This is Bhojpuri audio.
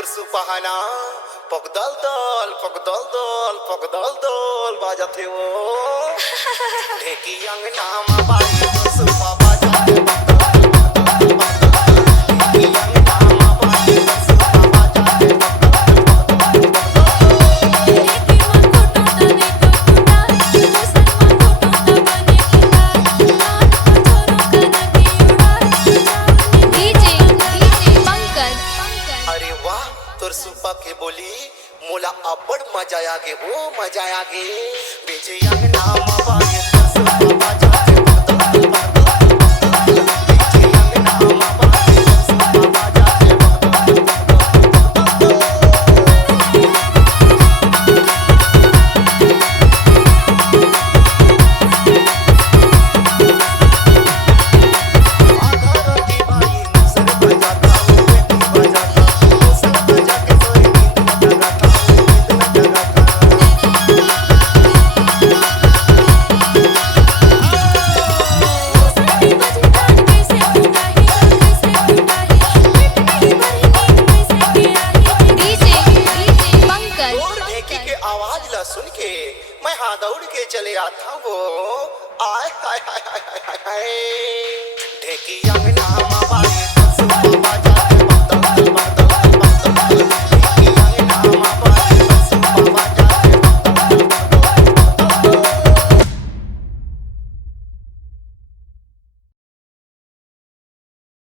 तोर सुपहाना पगदल दल पगदल दल पगदल दल बाजथे वो ढेकी अंगना में बाई तोर सुपा बाजथे पगदल ढेकी अंगना में बाई तोर सुपा बाजथे तोर सुपा के बोली मोला अब्बड़ मजा आगे वो मजा आगे बेजे अंगना में बाई तोर सुपा बाजथे पगदल बेजे अंगना में बाई तोर सुपा बाजथे सुन के मैं हाँ दौड़ के चले आता वो आय हाय हाय हाय हाय हाय